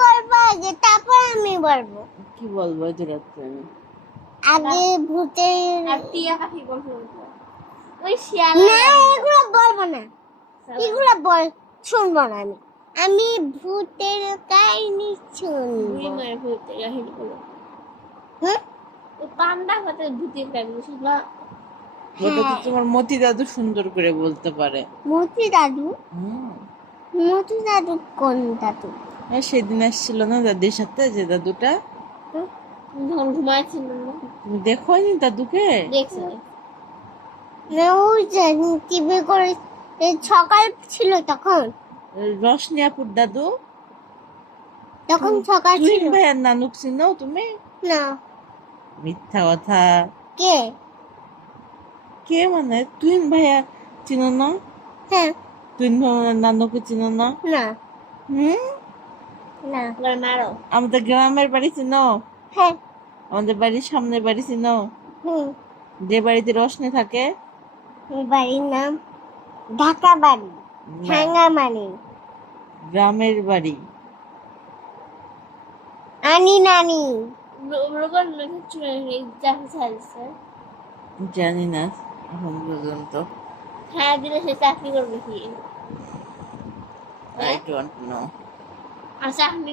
বলবো আগে, তারপর আমি বলবো। কি বলবো এত রাত্রে আমি? আগে ভূতের আর টিয়া পাখি বলবো। ওই শিয়াল না, এগুলো বলবো না, এগুলো শুনবো না আমি। আমি ভূতের কাহিনী শুনবো। মায়ের ভূতের কাহিনী বলো। হ্যাঁ, ওই পান্ডা হতে ভূতের কাহিনী শুনবা। ওটা তো তোমার মতি দাদু সুন্দর করে বলতে পারে। মতি দাদু? হুম। মতি দাদু কোন দাদু? আর সেদিন আসছিল না দাদির সাথে, যে দাদুটা, যখন ঘুমাইছিল না, তুমি দেখোনি দাদুকে? দেখছে না, ওই যে টিভি করে সকাল ছিল তখন, রশনি আপুর দাদু। তখন সকাল তুই ছিল ভাইয়ার নানুক চিনো তুমি? না। মিথ্যা কথা। কে? কে মানে তুই ভাইয়া চিনো না? হ্যাঁ। তুই নানুকে চিনো না? না হুম। না। মারো। আমাদের গ্রামের বাড়ি চিনো? হ্যাঁ। আমাদের বাড়ির সামনের বাড়ি চিনো? হুম। যে বাড়িতে রশনি থাকে? বাড়ির নাম ঢাকা বাড়ি, ঠাঙ্গামারি। গ্রামের বাড়ি। আনি নানি। রোগন চাকরি ছাড়ছে। জানি না এখন পর্যন্ত। হ্যাঁ, দিলে সে চাকরি করবে কি? I don't know. আচ্ছা, আপনি